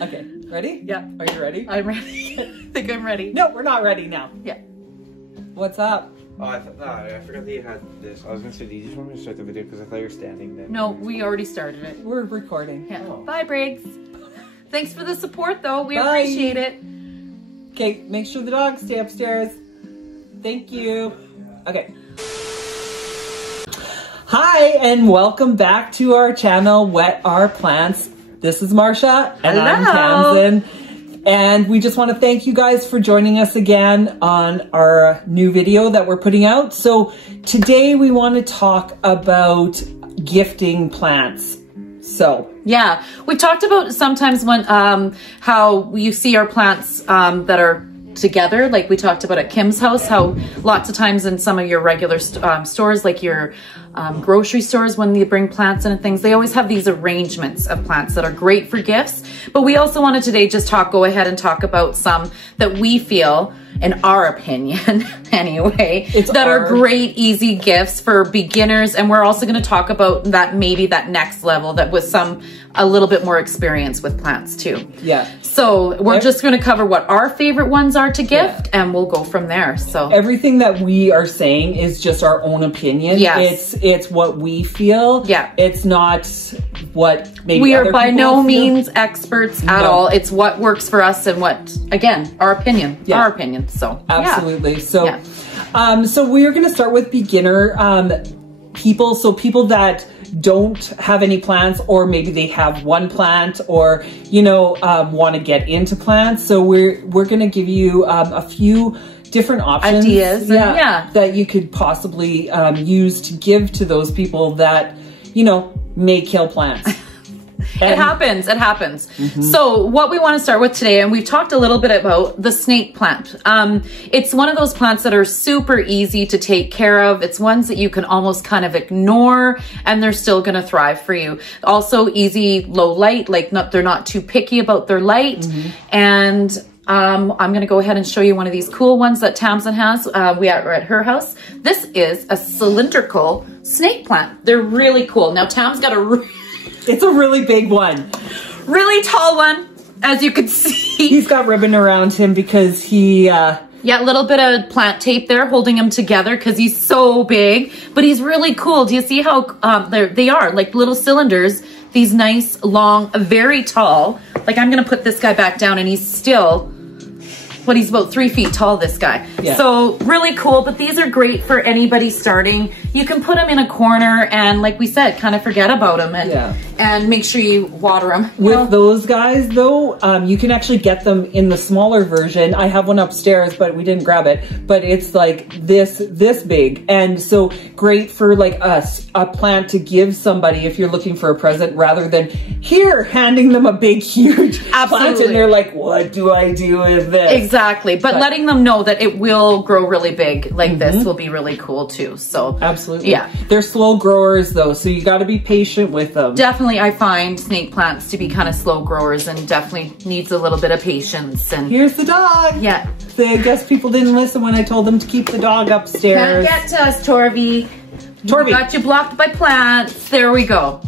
Okay, ready? Yeah. Are you ready? I'm ready. I think I'm ready. No, we're not ready now. Yeah. What's up? Oh, I forgot that you had this. I was gonna say, do you just want me to start the video because I thought you were standing there? No, we already started it. We're recording. Yeah. Oh. Bye, Briggs. Thanks for the support, though. We Bye. appreciate it. Okay, make sure the dogs stay upstairs. Thank you. Okay. Hi, and welcome back to our channel, Wet Our Plants. This is Marsha, and I'm Hello. Tamsin. And we just want to thank you guys for joining us again on our new video that we're putting out. So today we want to talk about gifting plants. So Yeah, we talked about sometimes when how you see our plants that are together, like we talked about at Kim's house, how lots of times in some of your regular stores, like your grocery stores, when you bring plants in and things, they always have these arrangements of plants that are great for gifts. But we also wanted today just go ahead and talk about some that we feel, in our opinion anyway, that are great, easy gifts for beginners. And we're also going to talk about that, maybe that next level that was a little bit more experience with plants too. yeah. So we're just going to cover what our favorite ones are to gift, and we'll go from there. So Everything that we are saying is just our own opinion. Yes. It's what we feel. Yeah. It's not what maybe we are other by people no feel. means experts at all. It's what works for us and what, again, our opinion. Yeah. Our opinion. So Absolutely. Yeah. So, so we're going to start with beginner people. So people that don't have any plants, or maybe they have one plant, or want to get into plants. So we're going to give you a few different options, Ideas, that you could possibly use to give to those people that may kill plants. It happens. It happens. So what we want to start with today, and we've talked a little bit about the snake plant. It's one of those plants that are super easy to take care of. It's ones that you can almost kind of ignore, and they're still going to thrive for you. Also easy, low light, they're not too picky about their light. And I'm going to go ahead and show you one of these cool ones that Tamsin has. We are at her house. This is a cylindrical snake plant. They're really cool. Now Tam's got It's a really big one. Really tall one, as you can see. He's got ribbon around him because he... Yeah, a little bit of plant tape there holding him together because he's so big. But he's really cool. Do you see how they are like little cylinders? These nice, long, very tall. Like, I'm going to put this guy back down, and he's still... he's about 3 feet tall, this guy. Yeah. So really cool, but these are great for anybody starting. You can put them in a corner and, like we said, kind of forget about them and make sure you water them. With those guys, though, you can actually get them in the smaller version. I have one upstairs, but we didn't grab it. But it's like this big. And so great for like a plant to give somebody if you're looking for a present, rather than handing them a big, huge plant. And they're like, what do I do with this? Exactly. But letting them know that it will grow really big like this will be really cool too. So absolutely. Yeah. They're slow growers though, so you got to be patient with them. Definitely, I find snake plants to be kind of slow growers and definitely needs a little bit of patience. And here's the dog. Yeah. So I guess people didn't listen when I told them to keep the dog upstairs. Can't get to us, Torvy. Torvy. Got you blocked by plants. There we go.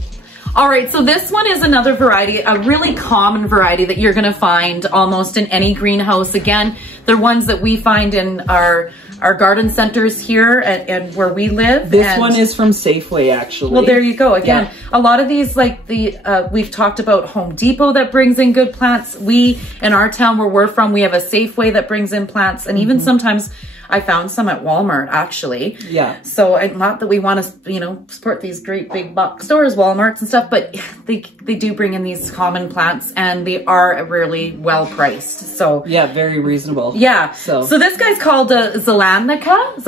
All right, so this one is another variety, a really common variety that you're gonna find almost in any greenhouse. Again, they're ones that we find in our garden centers here and where we live. This one is from Safeway, actually. Well, there you go. Again, a lot of these, like we've talked about Home Depot that brings in good plants. We, in our town where we're from, we have a Safeway that brings in plants, and even sometimes I found some at Walmart, actually. Yeah. So not that we want to, support these great big box stores, Walmarts and stuff, but they do bring in these common plants, and they are really well priced. So yeah, very reasonable. Yeah. So this guy's called Zelanica,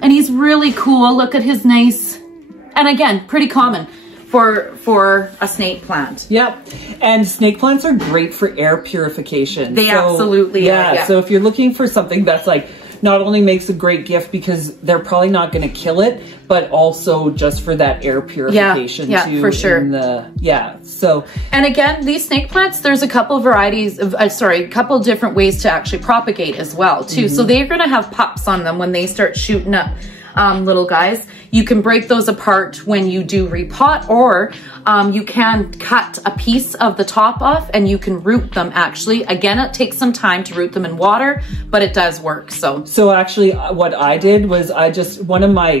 and he's really cool. Look at his nice, and again, pretty common for a snake plant. Yep. And snake plants are great for air purification. They absolutely are. Yeah. So if you're looking for something that's like, not only makes a great gift because they're probably not going to kill it, but also just for that air purification too. For sure. So. And again, these snake plants, there's a couple varieties of, a couple different ways to actually propagate as well too. So they're going to have pups on them when they start shooting up. little guys. You can break those apart when you do repot, or you can cut a piece of the top off and you can root them actually. Again, it takes some time to root them in water, but it does work. So actually what I did was one of my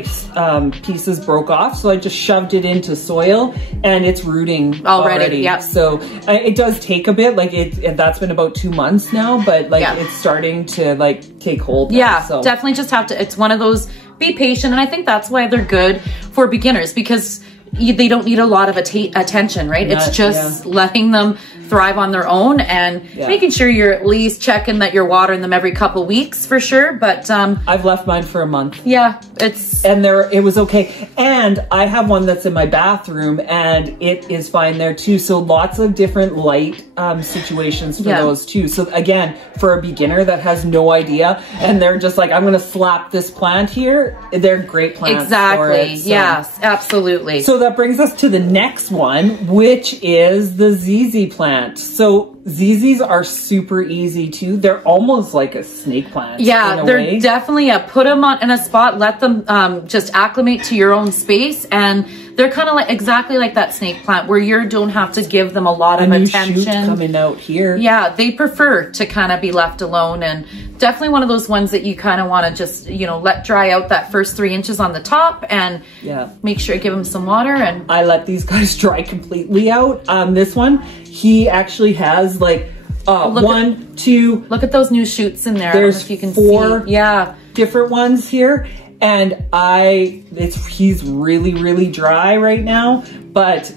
pieces broke off, so I just shoved it into soil and it's rooting already. Yeah. So it does take a bit, like that's been about 2 months now, but like it's starting to like take hold now, yeah, so. Definitely just have to, it's one of those, be patient. And I think that's why they're good for beginners, because they don't need a lot of attention, right? It's just letting them thrive on their own and making sure you're at least checking that you're watering them every couple weeks for sure. But I've left mine for a month. Yeah, it was okay. And I have one that's in my bathroom and it is fine there too. So lots of different light situations for those too. So again, for a beginner that has no idea and they're just like, I'm gonna slap this plant here, they're great plants. Exactly. For it, so. Yes, absolutely. So that brings us to the next one, which is the ZZ plant. So ZZs are super easy too. They're almost like a snake plant. Yeah, they're definitely put them in a spot, let them just acclimate to your own space, and they're kind of like exactly like that snake plant where you don't have to give them a lot of attention. Shoot coming out here. Yeah, they prefer to kind of be left alone, and definitely one of those ones that you kind of want to just, you know, let dry out that first 3 inches on the top and make sure you give them some water. And I let these guys dry completely out. This one, he actually has like one, two. Look at those new shoots in there. There's I don't know if you can 4 see. different ones here. And he's really, really dry right now, but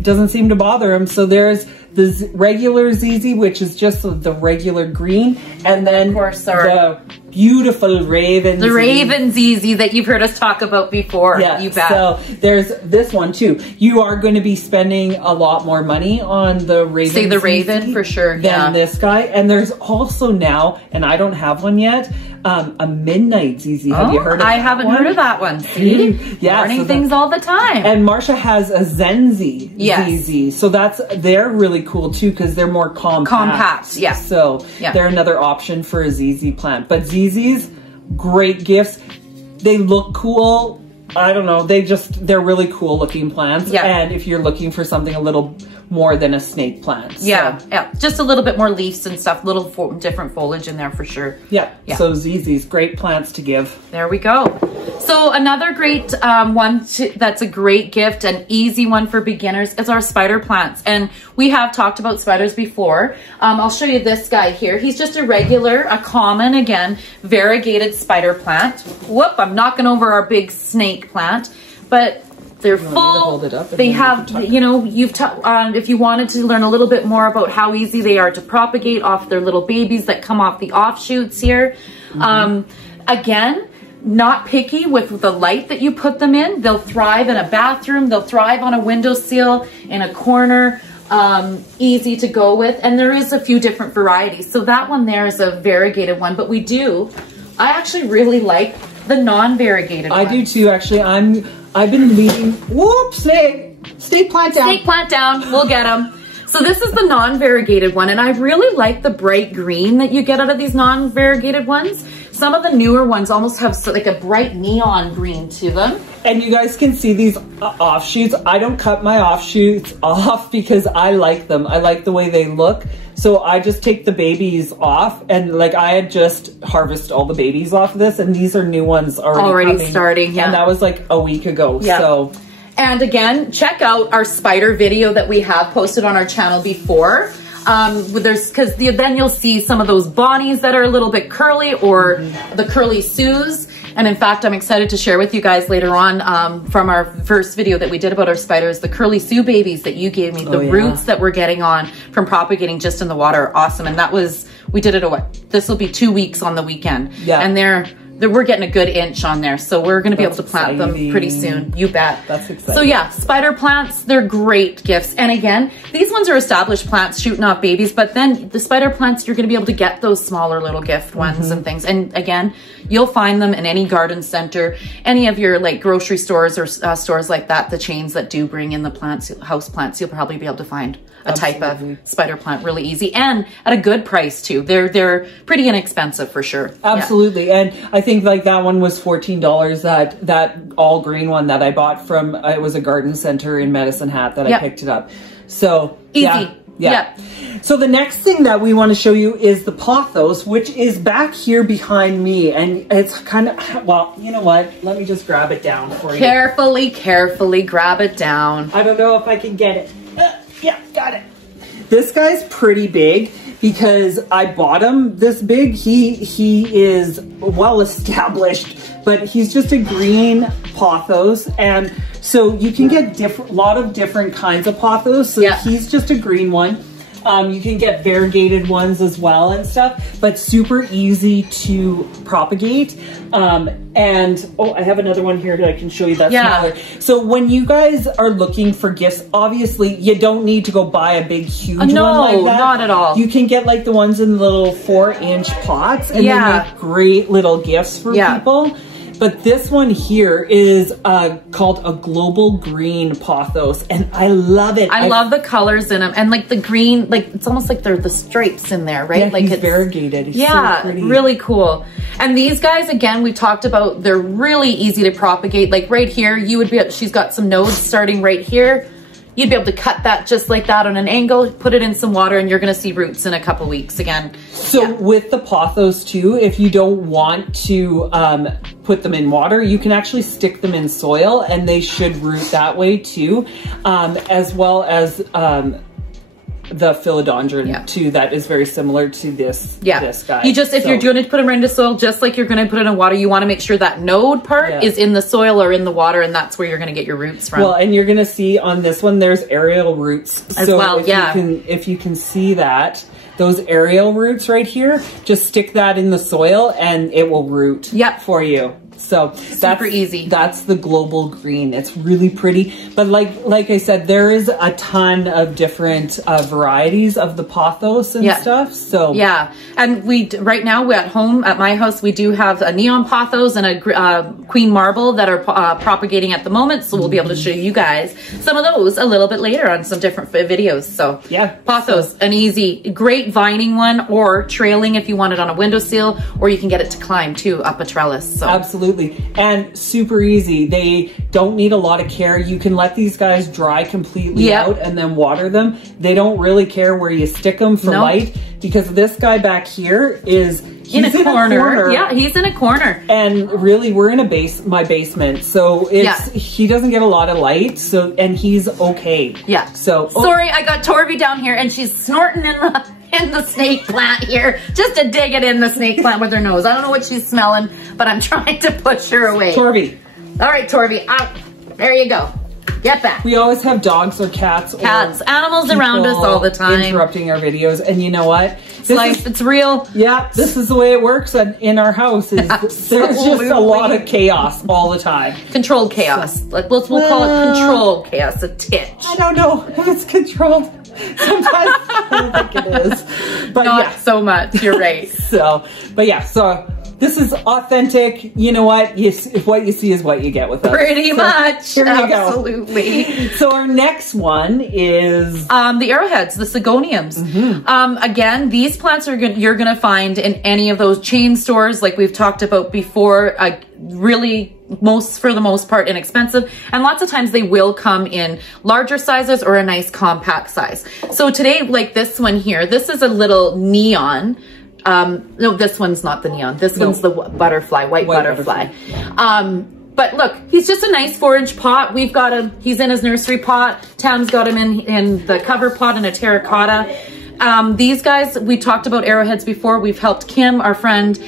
doesn't seem to bother him. So there's the regular ZZ, which is just the regular green. And then of course, the beautiful Raven The Raven ZZ that you've heard us talk about before. Yeah, you bet. So there's this one too. You are going to be spending a lot more money on the Raven. Say the Raven for sure. Than this guy. And there's also now, and I don't have one yet, a Midnight ZZ. Have you heard of that? I haven't heard of that one. See? Learning things all the time. And Marsha has a Zenzi ZZ. So they're really cool too because they're more compact. Yes. So they're another option for a ZZ plant. But ZZs, great gifts. They look cool. I don't know. They're really cool looking plants. Yeah. And if you're looking for something a little more than a snake plant. So. Yeah. Just a little bit more leaves and stuff, different foliage in there for sure. Yeah. So ZZs, great plants to give. There we go. So another great one that's a great gift, an easy one for beginners, is our spider plants. And we have talked about spiders before. I'll show you this guy here. He's just a common, again, variegated spider plant. Whoop, I'm knocking over our big snake plant. But they're full. They have, you know, if you wanted to learn a little bit more about how easy they are to propagate off their little babies that come off the offshoots here. Again, not picky with the light that you put them in. They'll thrive in a bathroom. They'll thrive on a windowsill, in a corner. Easy to go with. And there is a few different varieties. So that one there is a variegated one, but I actually really like the non-variegated one. I do too, actually. I've been leaving, snake plant down. Snake plant down, we'll get them. So this is the non-variegated one, and I really like the bright green that you get out of these non-variegated ones. Some of the newer ones almost have like a bright neon green to them. And you guys can see these offshoots. I don't cut my offshoots off because I like them. I like the way they look. So I just take the babies off, and like I had just harvested all the babies off of this, and these are new ones already starting. Yeah. And that was like a week ago. Yeah. So. And again, check out our spider video that we have posted on our channel before. Because then you'll see some of those bonnies that are a little bit curly, or the curly Sues. And in fact, I'm excited to share with you guys later on from our first video that we did about our spiders, the curly Sue babies that you gave me, the roots that we're getting on from propagating just in the water are awesome. And we did it this will be 2 weeks on the weekend. Yeah. And we're getting a good inch on there. So we're going to be able to plant them pretty soon. You bet. That's exciting. So yeah, spider plants, they're great gifts. And again, these ones are established plants shooting off babies, but then the spider plants, you're going to be able to get those smaller little gift ones and things. And again, you'll find them in any garden center, any of your like grocery stores or stores like that, the chains that do bring in the plants, house plants, you'll probably be able to find type of spider plant really easy and at a good price too. They're pretty inexpensive for sure. Absolutely. And I think like that one was $14, that all green one that I bought from, it was a garden center in Medicine Hat that I picked it up. So easy. Yeah. So the next thing that we want to show you is the Pothos, which is back here behind me. And it's kind of, well, you know what? Let me just grab it down for you. Carefully grab it down. I don't know if I can get it. Yeah, got it. This guy's pretty big because I bought him this big. He is well established, but he's just a green Pothos. And so you can get lot of different kinds of Pothos. So he's just a green one. You can get variegated ones as well and stuff, but super easy to propagate. And oh, I have another one here that I can show you that's smaller. So when you guys are looking for gifts, obviously you don't need to go buy a big, huge one like that. Not at all. You can get like the ones in the little 4-inch pots, and they make great little gifts for people. But this one here is called a global green Pothos, and I love it. I love the colors in them, and like the green, like it's almost like they're the stripes in there, right? Yeah, like it's variegated. It's so pretty. Really cool. And these guys, again, we talked about, they're really easy to propagate. Like right here, you would be, she's got some nodes starting right here. You'd be able to cut that just like that on an angle, put it in some water, and you're gonna see roots in a couple weeks again. So with the Pothos too, if you don't want to put them in water, you can actually stick them in soil and they should root that way too, as well as the Philodendron too, that is very similar to this guy. You just, if you're going to put them right into soil, just like you're going to put it in water, you want to make sure that node part is in the soil or in the water, and that's where you're going to get your roots from. Well, and you're going to see on this one, there's aerial roots as well. If you can see that, those aerial roots right here, just stick that in the soil and it will root for you. So super easy. That's the global green. It's really pretty. But like I said, there is a ton of different varieties of the Pothos and stuff. So and we right now we're at home at my house. We do have a neon Pothos and a queen marble that are propagating at the moment. So we'll be able to show you guys some of those a little bit later on some different videos. So Pothos, an easy, great vining one, or trailing if you want it on a windowsill, or you can get it to climb too up a trellis. So absolutely. And super easy. They don't need a lot of care. You can let these guys dry completely out and then water them. They don't really care where you stick them for light, because this guy back here is in a corner. Yeah, he's in a corner. And really, we're in my basement, so it's he doesn't get a lot of light. So, and he's okay. Yeah. So sorry, I got Torby down here, and she's snorting in the snake plant here, just to dig it in the snake plant with her nose. I don't know what she's smelling, but I'm trying to push her away. Torby. All right, Torby, out. There you go. Get back. We always have dogs or cats. Animals around us all the time. Interrupting our videos. And you know what? It's life. It's real. Yeah, this is the way it works in our house. There's just a lot of chaos all the time. Controlled chaos. Like we'll call it controlled chaos, a titch. I don't know if it's controlled. Sometimes I don't think it is. But not so much. You're right. So this is authentic. You know what? What you see is what you get with us. Pretty much. Here you go. Absolutely. So our next one is the arrowheads, the Syngoniums. Again, these plants you're gonna find in any of those chain stores, like we've talked about before. Really, for the most part, inexpensive, and lots of times they will come in larger sizes or a nice compact size. So today, like this one here, this is a little neon. No, this one's not the neon. This one's the butterfly, white butterfly. But look, he's just a nice 4-inch pot. We've got him, he's in his nursery pot. Tam's got him in the cover pot in a terracotta. These guys, we talked about arrowheads before. We've helped Kim, our friend,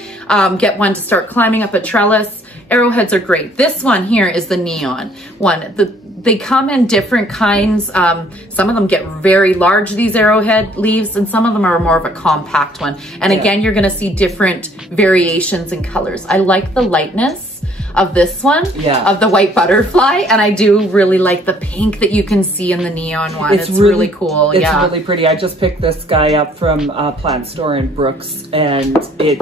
get one to start climbing up a trellis. Arrowheads are great. This one here is the neon one. They come in different kinds. Some of them get very large, these arrowhead leaves, and some of them are more of a compact one. And again, you're gonna see different variations in colors. I like the lightness of this one, of the white butterfly, and I do really like the pink that you can see in the neon one. It's really cool. It's really pretty. I just picked this guy up from a plant store in Brooks, and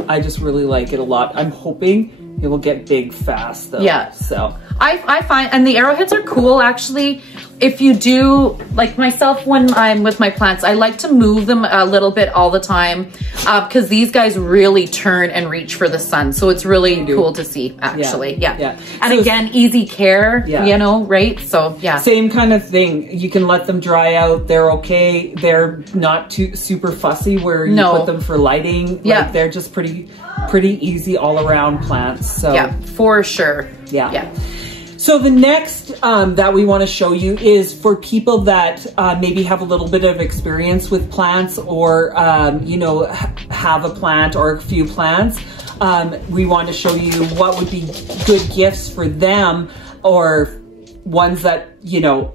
I just really like it a lot. I'm hoping it will get big fast though. Yeah. So I find, and the arrowheads are cool actually. if you do, like myself, when I'm with my plants, I like to move them a little bit all the time because these guys really turn and reach for the sun. So it's really cool to see, actually. Yeah. And so again, easy care, you know, right? So yeah. Same kind of thing. You can let them dry out. They're okay. They're not too super fussy where you put them for lighting. Like they're just pretty easy all around plants. So yeah, for sure. Yeah. So the next that we want to show you is for people that maybe have a little bit of experience with plants or, you know, have a plant or a few plants. We want to show you what would be good gifts for them or ones that, you know,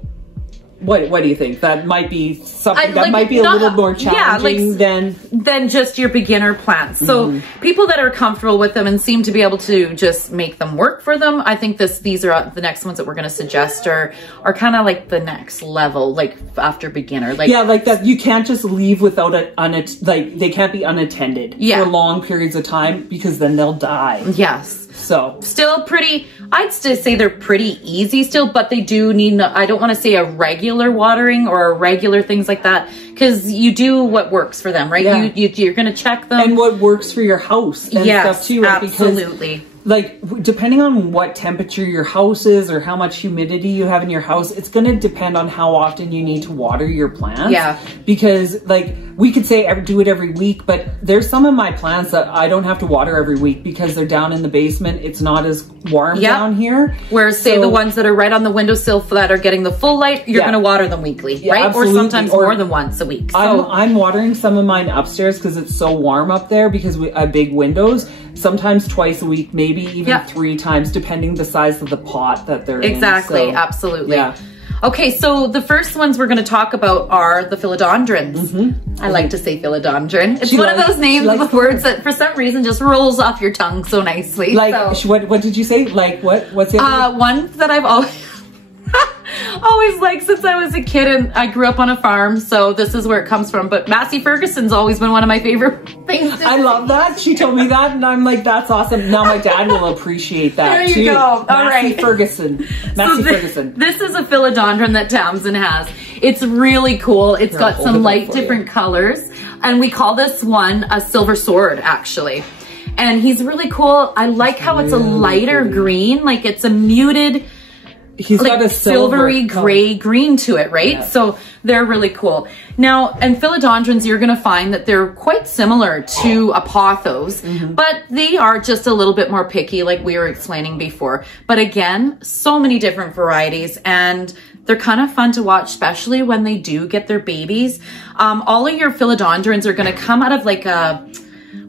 what do you think? That might be something that might be a little more challenging than just your beginner plants. So people that are comfortable with them and seem to be able to just make them work for them. I think these are the next ones that we're going to suggest are kind of like the next level, like after beginner. Like like that. You can't just leave without like they can't be unattended for long periods of time because then they'll die. Yes. So still pretty, I'd still say they're pretty easy still, but they do need, I don't want to say a regular watering or a regular things like that, because you do what works for them, right? Yeah. You're going to check them. And what works for your house and stuff too. Right? Absolutely. Because, like, depending on what temperature your house is or how much humidity you have in your house, it's going to depend on how often you need to water your plants. Yeah. Because, like, we could say do it every week, but there's some of my plants that I don't have to water every week because they're down in the basement. It's not as warm down here. Whereas, say, the ones that are right on the windowsill that are getting the full light, you're going to water them weekly, right? Absolutely. Or sometimes more than once a week. So I'm watering some of mine upstairs because it's so warm up there because we have big windows. Sometimes twice a week, maybe even 3 times, depending the size of the pot that they're in. Exactly, absolutely. Yeah. Okay, so the first ones we're going to talk about are the philodendrons. I like to say philodendron. It's one of those names of words that for some reason just rolls off your tongue so nicely. Like, so. What did you say? Like what? What's the other one that I've always liked since I was a kid, and I grew up on a farm, so this is where it comes from. But Massey Ferguson's always been one of my favorite things. I love that. She told me that, and I'm like, that's awesome. Now my dad will appreciate that there you too. Go. All right. Ferguson. Massey Ferguson. This is a philodendron that Tamsin has. It's really cool. It's got some light different colors, and we call this one a silver sword, actually. And he's really cool. I like how it's a lighter green, like it's a muted. He's got a silvery gray green to it, right? Yeah. So they're really cool. Now, and philodendrons, you're going to find that they're quite similar to a pothos, but they are just a little bit more picky, like we were explaining before. But again, so many different varieties, and they're kind of fun to watch, especially when they do get their babies. All of your philodendrons are going to come out of like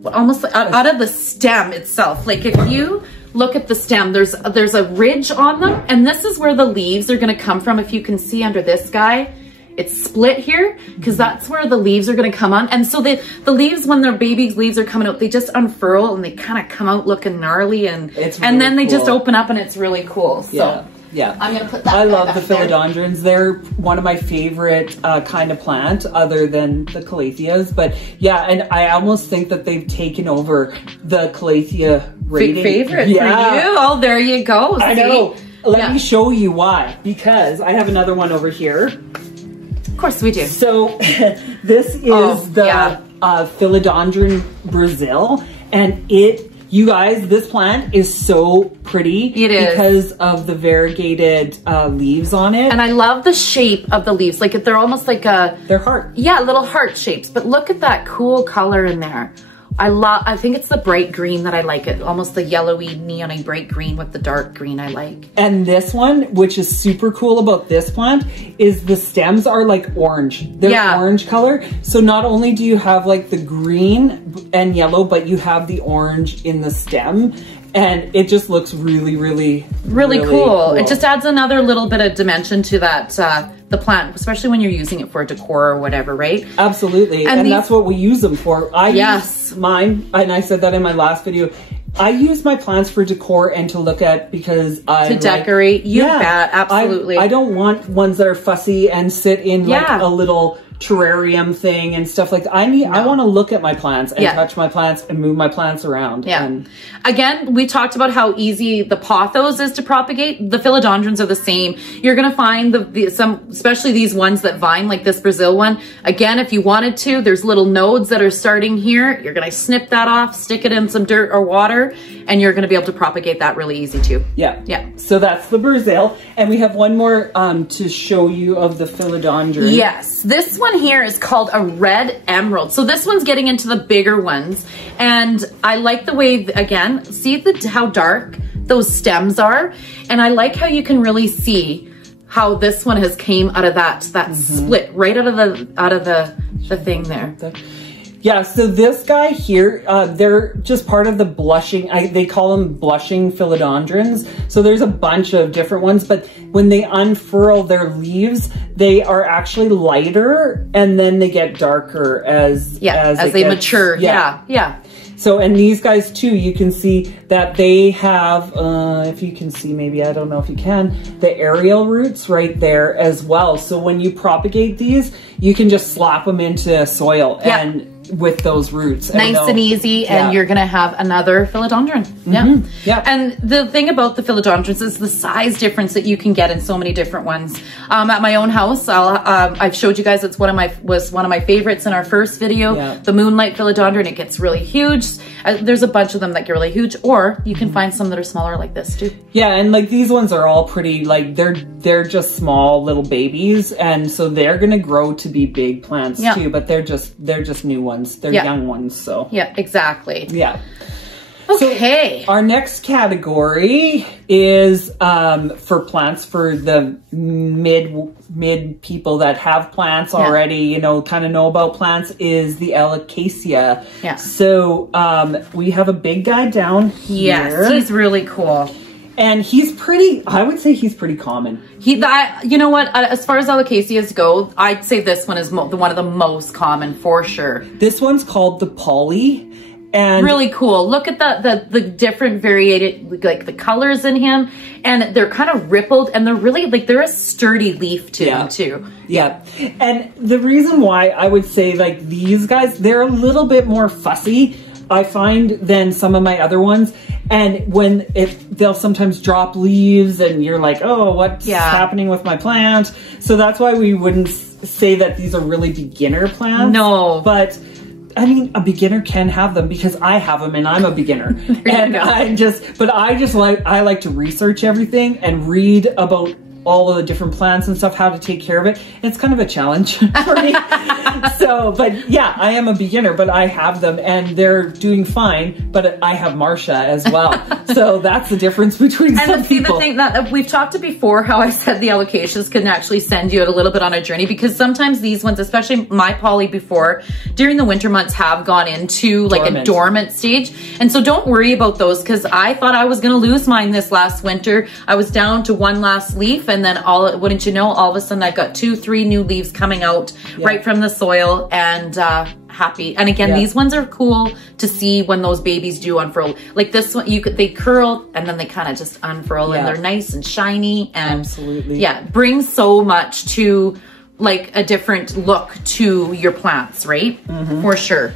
almost out of the stem itself. Like if you look at the stem, there's a ridge on them, and this is where the leaves are going to come from. If you can see under this guy, it's split here because that's where the leaves are going to come on. And so the leaves, when their baby's leaves are coming out, they just unfurl and they kind of come out looking gnarly, and then they just open up, and it's really cool. So yeah, I'm gonna put that. I love the philodendrons. They're one of my favorite kind of plant, other than the Calatheas. But yeah, and I almost think that they've taken over the Calathea rating. Favorite for you? Oh, there you go. I know. Let me show you why. Because I have another one over here. Of course we do. So this is the Philodendron Brazil, and you guys, this plant is so pretty. It is. Because of the variegated leaves on it. And I love the shape of the leaves. Like they're almost like they're heart. Yeah, little heart shapes. But look at that cool color in there. I think it's the bright green that I like it. Almost the yellowy, neony bright green with the dark green I like. And this one, which is super cool about this plant, is the stems are like orange. They're orange color. So not only do you have like the green and yellow, but you have the orange in the stem. And it just looks really, really cool. It just adds another little bit of dimension to that, the plant, especially when you're using it for decor or whatever, right? Absolutely. And that's what we use them for. I use mine, and I said that in my last video. I use my plants for decor and to look at because to decorate. You bet, absolutely. I don't want ones that are fussy and sit in like a little terrarium thing and stuff like that. I want to look at my plants and touch my plants and move my plants around. Yeah. And again, we talked about how easy the pothos is to propagate. The philodendrons are the same. You're going to find some, especially these ones that vine, like this Brazil one. Again, if you wanted to, there's little nodes that are starting here. You're going to snip that off, stick it in some dirt or water, and you're going to be able to propagate that really easy too. Yeah. Yeah. So that's the Brazil. And we have one more to show you of the philodendron. Yes. This one here is called a red emerald. So this one's getting into the bigger ones. And I like the way, again, see how dark those stems are. And I like how you can really see how this one has came out of that split right out of the thing there. Yeah, so this guy here, they're just part of the blushing, they call them blushing philodendrons. So there's a bunch of different ones, but when they unfurl their leaves, they are actually lighter and then they get darker as they mature. Yeah. So, and these guys too, you can see that they have, if you can see, maybe, I don't know if you can, the aerial roots right there as well. So when you propagate these, you can just slap them into soil and with those roots. Nice and easy, and you're gonna have another philodendron. Yeah. And the thing about the philodendrons is the size difference that you can get in so many different ones. At my own house, I've showed you guys, it's was one of my favorites in our first video, the moonlight philodendron. It gets really huge. There's a bunch of them that get really huge, or you can find some that are smaller like this too. Yeah, and like these ones are all pretty, like they're just small little babies, and so they're gonna grow to be big plants too, but they're just new ones. They're young ones, so. Yeah, exactly. Yeah. Okay. So our next category is for plants for the mid people that have plants already, you know, kind of know about plants, is the Alocasia. Yeah. So we have a big guy down here. Yes, he's really cool. And he's pretty, I would say he's pretty common. You know what, as far as Alocasias go, I'd say this one is one of the most common for sure. This one's called the Poly. And really cool. Look at the different variated, like the colors in him, and they're kind of rippled, and they're really like, they're a sturdy leaf to them too. Yeah. And the reason why I would say like these guys, they're a little bit more fussy, I find, than some of my other ones. And they'll sometimes drop leaves and you're like, oh, what's happening with my plant? So that's why we wouldn't say that these are really beginner plants. No. But I mean, a beginner can have them because I have them and I'm a beginner. And I like to research everything and read about all of the different plants and stuff, how to take care of it. It's kind of a challenge for me. So, but yeah, I am a beginner, but I have them and they're doing fine, but I have Marcia as well. So that's the difference between some people. The thing that we've talked about before, how I said the Alocasias can actually send you a little bit on a journey, because sometimes these ones, especially my poly before, during the winter months have gone into like a dormant stage. And so don't worry about those, because I thought I was going to lose mine this last winter. I was down to one last leaf, and then wouldn't you know, all of a sudden I've got 2-3 new leaves coming out right from the soil, and happy. And again, these ones are cool to see when those babies do unfurl. Like this one, they curl and then they kind of just unfurl, and they're nice and shiny, and brings so much to like a different look to your plants, right? For sure.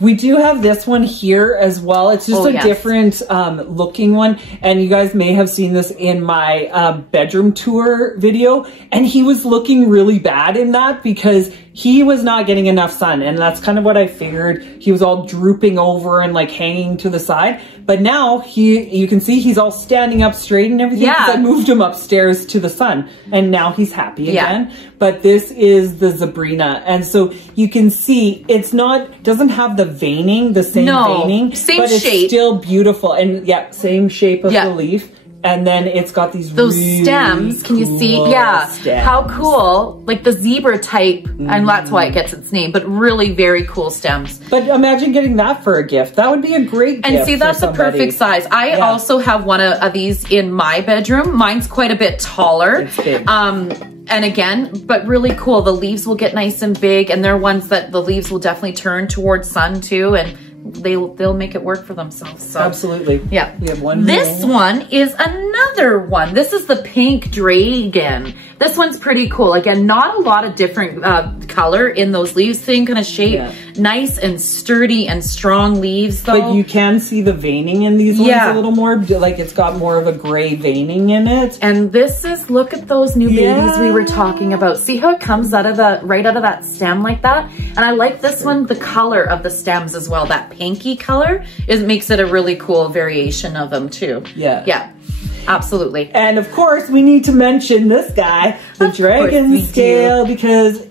We do have this one here as well. It's just a different looking one. And you guys may have seen this in my bedroom tour video. And he was looking really bad in that because he was not getting enough sun. And that's kind of what I figured. He was all drooping over and like hanging to the side. But now you can see he's all standing up straight and everything. Yeah. I moved him upstairs to the sun and now he's happy again. But this is the Zabrina. And so you can see doesn't have the veining, the same veining. Same but shape. It's still beautiful. And same shape of the leaf. And then it's got those really stems. Can you see? Yeah. Stems. How cool. Like the zebra type. And that's why it gets its name. But really very cool stems. But imagine getting that for a gift. That would be a great gift. And see, that's the perfect size. I also have one of these in my bedroom. Mine's quite a bit taller. It's big. And again, but really cool. The leaves will get nice and big. And they're ones that the leaves will definitely turn towards sun too. And they'll make it work for themselves. So absolutely. Yeah. We have one. This one is another one. This is the pink dragon. This one's pretty cool. Again, not a lot of different color in those leaves. Same kind of shape. Yeah. Nice and sturdy and strong leaves though. But you can see the veining in these ones a little more. Like it's got more of a gray veining in it. And this is, look at those new babies we were talking about. See how it comes out of the, right out of that stem like that? And I like this one, the color of the stems as well. That pinky color makes it a really cool variation of them too. Yeah. Yeah. Absolutely. And of course, we need to mention this guy, the dragon scale, because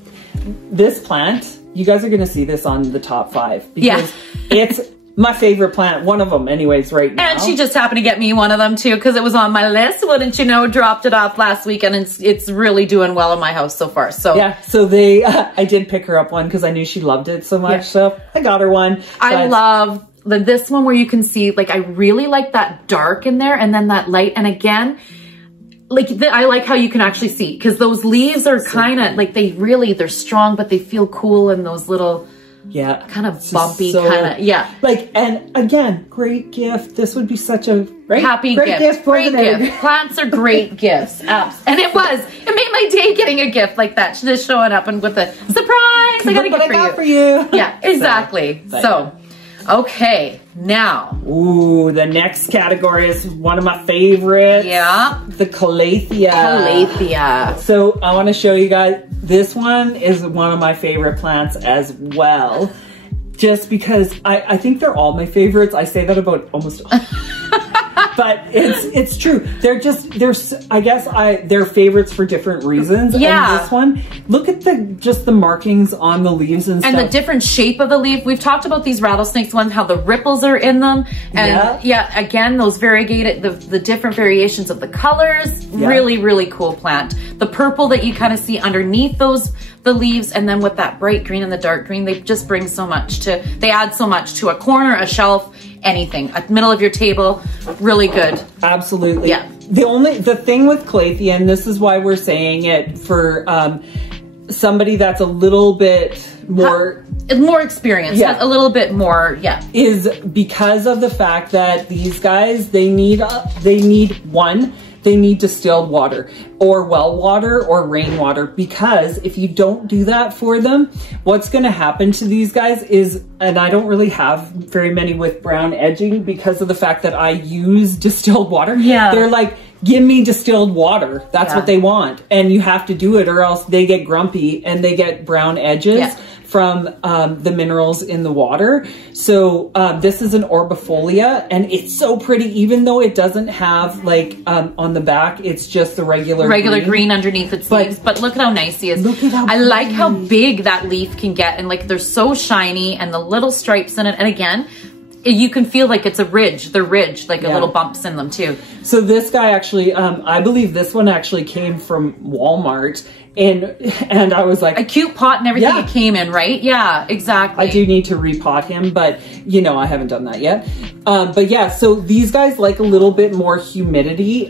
this plant, you guys are going to see this on the top 5 because it's my favorite plant, one of them anyways right now. And she just happened to get me one of them too because it was on my list. Wouldn't you know, dropped it off last week and it's really doing well in my house so far. So yeah, so I did pick her up one because I knew she loved it so much. So I got her one. I love this one where you can see, like, I really like that dark in there and then that light. And again, like I like how you can actually see because those leaves are kind of like they're strong, but they feel cool in those little kind of bumpy kind of like. And again, great gift. This would be such a happy gift. Great gift. Plants are great gifts. And it made my day getting a gift like that, just showing up and with a surprise. I got a gift for you. Yeah, exactly. So okay, now. Ooh, the next category is one of my favorites. Yeah. The Calathea. Calathea. So I want to show you guys, this one is one of my favorite plants as well. Just because I think they're all my favorites. I say that about almost all. But it's true. They're favorites for different reasons. Yeah. And this one, look at the markings on the leaves and stuff. And the different shape of the leaf. We've talked about these rattlesnakes ones, how the ripples are in them. And again, those variegated, the different variations of the colors. Really, really cool plant. The purple that you kind of see underneath the leaves, and then with that bright green and the dark green, they just bring so much they add so much to a corner, a shelf, anything, a middle of your table. Really good. Absolutely. Yeah. The thing with Calathea, and this is why we're saying it for somebody that's a little bit more experienced, a little bit more, is because of the fact that these guys, they need distilled water or well water or rainwater, because if you don't do that for them, what's going to happen to these guys is, and I don't really have very many with brown edging because of the fact that I use distilled water. Yeah. They're like, give me distilled water. That's what they want. And you have to do it or else they get grumpy and they get brown edges from the minerals in the water. So this is an orbifolia and it's so pretty, even though it doesn't have like on the back, it's just the regular green underneath its leaves. But look at how nice he is. Look at how I like how big that leaf can get, and like they're so shiny and the little stripes in it. And again, you can feel like it's a ridge. They're ridged, like a little bumps in them too. So this guy actually, I believe this one actually came from Walmart. And I was like, a cute pot and everything it came in, right? Yeah, exactly. I do need to repot him, but you know, I haven't done that yet. But yeah, so these guys like a little bit more humidity.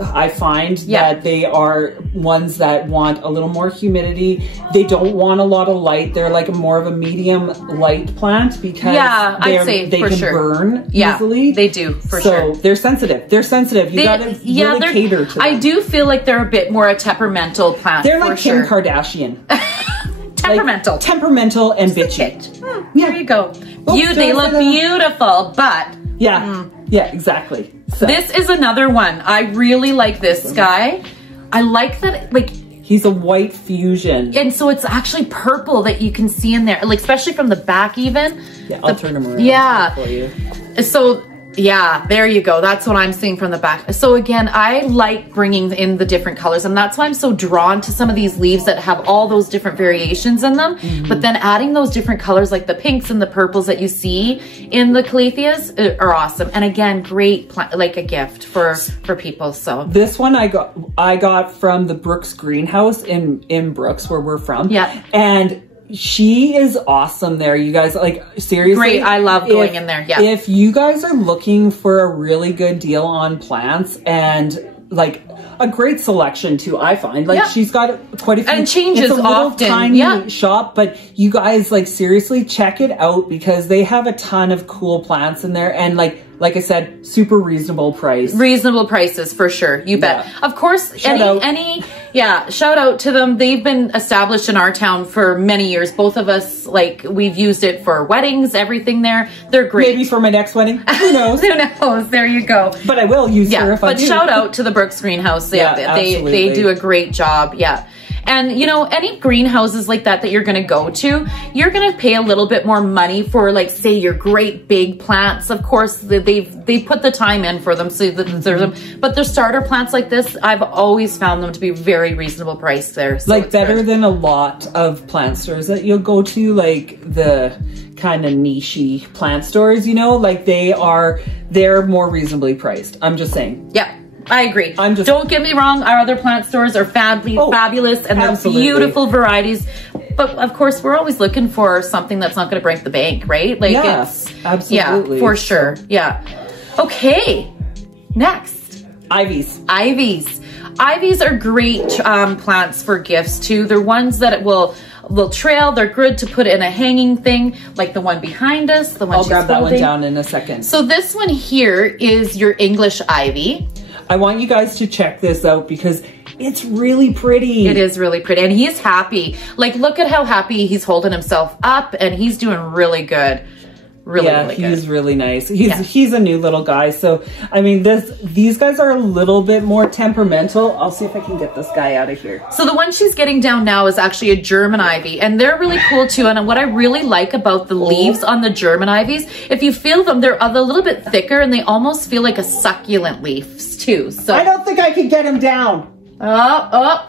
I find that they are ones that want a little more humidity. They don't want a lot of light. They're like more of a medium light plant because I'd say they can burn easily. They do, for sure. So they're sensitive. They're sensitive. You gotta really cater to them. I do feel like they're a bit more a temperamental plant. They're like Kim Kardashian. Temperamental. Like, temperamental and bitchy. There you go. They look beautiful, but... Yeah, exactly. So. This is another one. I really like this guy. I like that, like... He's a white fusion. And so it's actually purple that you can see in there, like especially from the back even. Yeah, I'll turn him around for you. So... yeah, there you go. That's what I'm seeing from the back. So again, I like bringing in the different colors, and that's why I'm so drawn to some of these leaves that have all those different variations in them. But then adding those different colors like the pinks and the purples that you see in the Calatheas are awesome. And again, great, like a gift for people. So this one I got from the Brooks greenhouse in Brooks, where we're from. Yeah. And she is awesome there, you guys. Like, seriously. Great. I love going in there. Yeah. If you guys are looking for a really good deal on plants and like, a great selection too, I find. Like she's got quite a few. And changes it's a little often. tiny shop, but you guys like seriously check it out because they have a ton of cool plants in there, and like I said, super reasonable price. Reasonable prices for sure. You bet. Yeah. Of course, shout out to them. They've been established in our town for many years. Both of us, like, we've used it for weddings, everything there. They're great. Maybe for my next wedding. Who knows? Who knows? There you go. But I will use her if I do. But shout out to the Brooks Greenhouse. They do a great job. Yeah. And, you know, any greenhouses like that you're going to go to, you're going to pay a little bit more money for, like, say, your great big plants. Of course, they put the time in for them, so there's them. But their starter plants like this, I've always found them to be very reasonable priced there. So like better than a lot of plant stores that you'll go to, like the kind of niche-y plant stores, you know, like they're more reasonably priced. I'm just saying. Yeah. I agree. Don't get me wrong. Our other plant stores are fabulous and they're beautiful varieties. But of course, we're always looking for something that's not going to break the bank, right? Like absolutely. Yeah, for sure. Yeah. Okay. Next. Ivies. Ivies are great plants for gifts too. They're ones that will trail. They're good to put in a hanging thing, like the one behind us. The one I'll grab that one down in a second. So this one here is your English ivy. I want you guys to check this out because it's really pretty. It is really pretty. And he's happy. Like, look at how happy he's holding himself up, and he's doing really good. Really good. He's really nice. He's a new little guy. So, I mean, these guys are a little bit more temperamental. I'll see if I can get this guy out of here. So the one she's getting down now is actually a German ivy, and they're really cool too. And what I really like about the leaves on the German ivies, if you feel them, they're a little bit thicker and they almost feel like a succulent leaves too. So I don't think I can get him down. There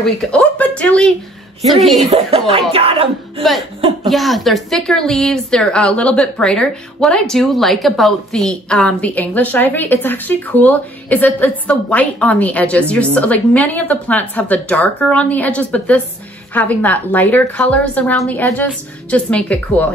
we go. Oh, but Dilly. So he's cool. I got him. But yeah, they're thicker leaves. They're a little bit brighter. What I do like about the English ivy, it's actually cool, is that it's the white on the edges. You're so, like, many of the plants have the darker on the edges, but this having that lighter colors around the edges just make it cool.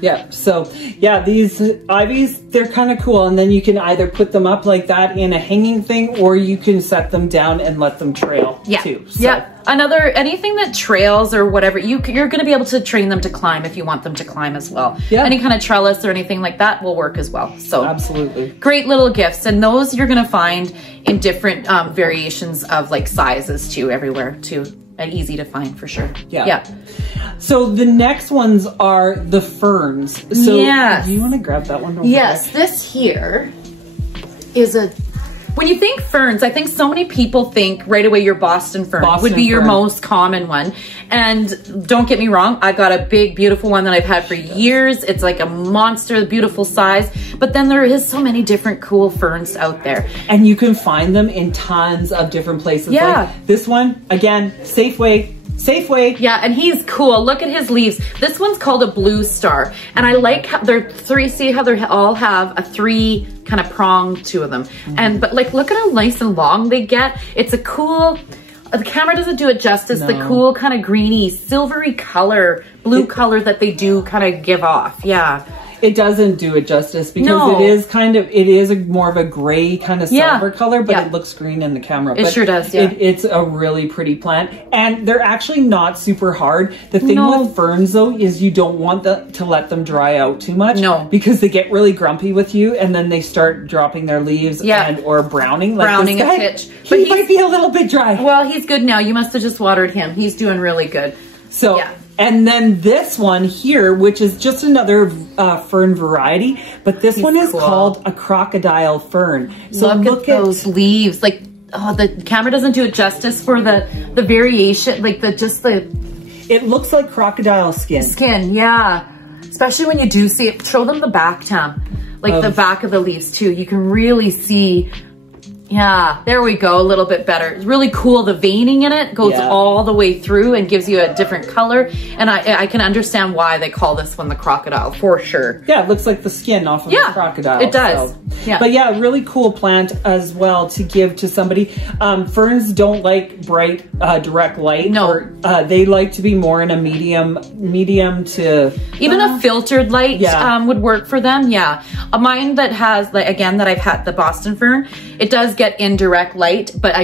Yeah, so yeah, these ivies, they're kind of cool. And then you can either put them up like that in a hanging thing, or you can set them down and let them trail too. So. Anything that trails or whatever, you're going to be able to train them to climb if you want them to climb as well. Yeah. Any kind of trellis or anything like that will work as well. So absolutely. Great little gifts. And those you're going to find in different variations of like sizes too, everywhere too. And easy to find for sure. Yeah. So the next ones are the ferns. So do you want to grab that one? Yes, this here is when you think ferns, I think so many people think right away your Boston fern would be your most common one. And don't get me wrong, I've got a big, beautiful one that I've had for years. It's like a monster, beautiful size. But then there is so many different cool ferns out there. And you can find them in tons of different places. Yeah. Like this one, again, Safeway. Yeah, and he's cool. Look at his leaves. This one's called a blue star. And I like how they're see how they all have a 3 kind of prong to them. But like, look at how nice and long they get. It's a cool, the camera doesn't do it justice. No. The cool kind of greeny, silvery color, blue color that they do kind of give off. Yeah. It doesn't do it justice because it is more of a gray kind of silver color, but it looks green in the camera. It sure does, yeah. It's a really pretty plant, and they're actually not super hard. The thing with ferns though is you don't want to let them dry out too much. No. Because they get really grumpy with you and then they start dropping their leaves or browning. Like browning a pitch. But he might be a little bit dry. Well, he's good now. You must have just watered him. He's doing really good. So and then this one here, which is just another fern variety, but this one is called a crocodile fern. So look at those leaves. Like, the camera doesn't do it justice for the variation, like it looks like crocodile skin. Yeah. Especially when you do see it. Show them the back, Tam. Like the back of the leaves too. You can really see. Yeah, there we go, a little bit better. It's really cool. The veining in it goes all the way through and gives you a different color. And I can understand why they call this one the crocodile, for sure. Yeah, it looks like the skin off of the crocodile. It does. So. Yeah. But yeah, really cool plant as well to give to somebody. Ferns don't like bright, direct light. No. They like to be more in a medium to... Even a filtered light would work for them, yeah. Mine that has, like, again, that I've had, the Boston fern, it does get get indirect light, but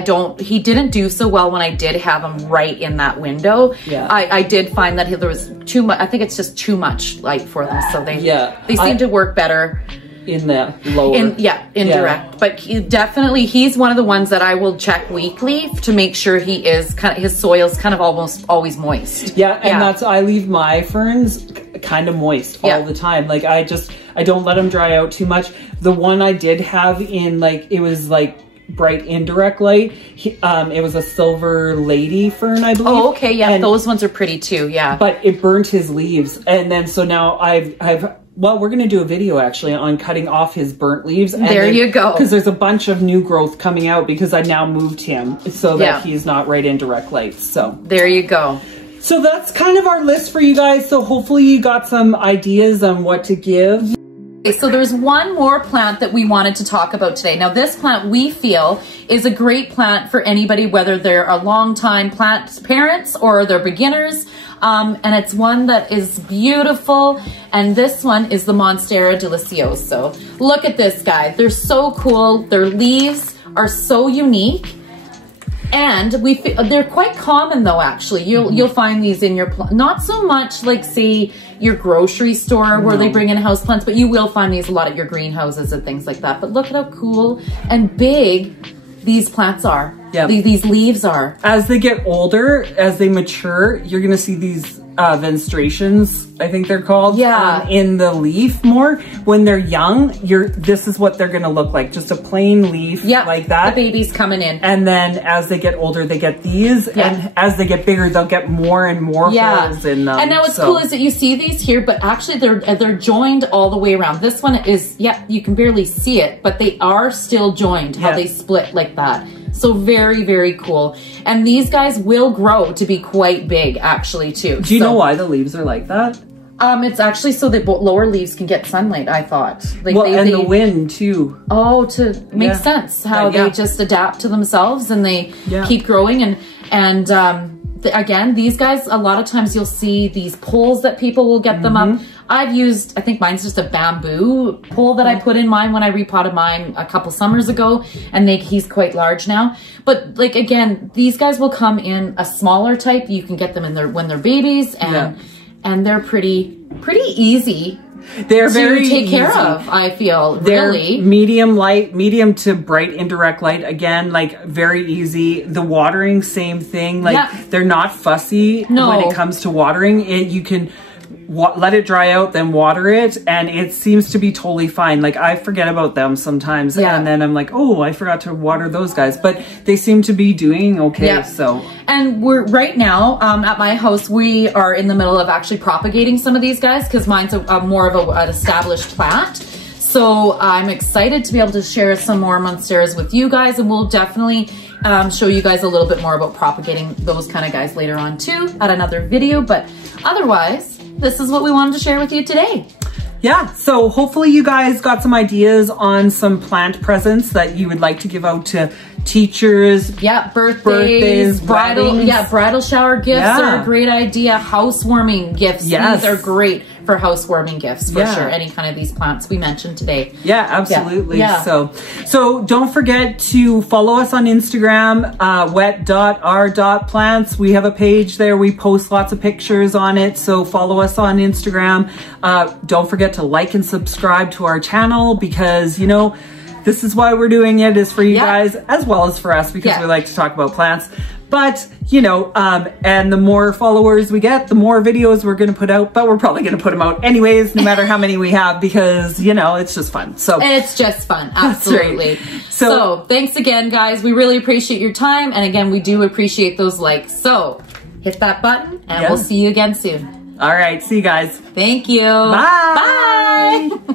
he didn't do so well when I did have him right in that window. Yeah. I did find that there was too much, I think it's just too much light for them. So they seem to work better in the lower. Indirect. But he's one of the ones that I will check weekly to make sure his soil's kind of almost always moist. Yeah, and I leave my ferns kind of moist all the time. Like I don't let them dry out too much. The one I did have in it was bright indirect light. It was a silver lady fern, I believe. Oh, okay, yeah, and those ones are pretty too, yeah. But it burnt his leaves, and then so now well, we're going to do a video actually on cutting off his burnt leaves. And there you go. Because there's a bunch of new growth coming out because I now moved him so that he's not right in direct light. So there you go. So that's kind of our list for you guys. So hopefully you got some ideas on what to give. So there's one more plant that we wanted to talk about today. Now this plant we feel is a great plant for anybody, whether they're a long-time plant parents or they're beginners. And it's one that is beautiful. And this one is the Monstera Deliciosa. Look at this guy. They're so cool. Their leaves are so unique. And they're quite common though, actually. You'll find these in your, not so much like say your grocery store where they bring in house plants, but you will find these a lot at your greenhouses and things like that. But look at how cool and big these plants are. Yeah. These leaves are. As they get older, as they mature, you're going to see these venstrations, I think they're called, in the leaf more. When they're young, this is what they're going to look like. Just a plain leaf like that. The baby's coming in. And then as they get older, they get these. And as they get bigger, they'll get more and more holes in them. And now what's cool is that you see these here, but actually they're joined all the way around. This one is, you can barely see it, but they are still joined, how they split like that. So very, very cool. And these guys will grow to be quite big actually too. Do you know why the leaves are like that? It's actually so the lower leaves can get sunlight, I thought. The wind too. Oh, makes sense how they just adapt to themselves and they keep growing. And again, these guys, a lot of times you'll see these poles that people will get them up. I've used, I think mine's just a bamboo pole that I put in mine when I repotted mine a couple summers ago, and he's quite large now. But again, these guys will come in a smaller type. You can get them when they're babies, and they're pretty easy. They're very take care of, I feel. They're really medium to bright indirect light. Again, very easy. The watering, same thing. They're not fussy when it comes to watering. You can let it dry out, then water it, and it seems to be totally fine. I forget about them sometimes, and then I'm like, oh, I forgot to water those guys, but they seem to be doing okay. So, and we're right now at my house, we are in the middle of actually propagating some of these guys because mine's more of an established plant. So I'm excited to be able to share some more Monsteras with you guys, and we'll definitely show you guys a little bit more about propagating those kind of guys later on too at another video. But otherwise, this is what we wanted to share with you today. Yeah, so hopefully you guys got some ideas on some plant presents that you would like to give out to teachers. Yeah, birthdays, bridal shower gifts are a great idea. Housewarming gifts. These are great for housewarming gifts for sure. Any kind of these plants we mentioned today. Yeah, absolutely. Yeah. So don't forget to follow us on Instagram, wet.r.plants. We have a page there. We post lots of pictures on it. So follow us on Instagram. Don't forget to like and subscribe to our channel because, this is why we're doing it, is for you guys as well as for us because we like to talk about plants. But, and the more followers we get, the more videos we're going to put out. But we're probably going to put them out anyways, no matter how many we have, because, it's just fun. So it's just fun. Absolutely. Right. So thanks again, guys. We really appreciate your time. And again, we do appreciate those likes. So hit that button and we'll see you again soon. All right. See you guys. Thank you. Bye. Bye.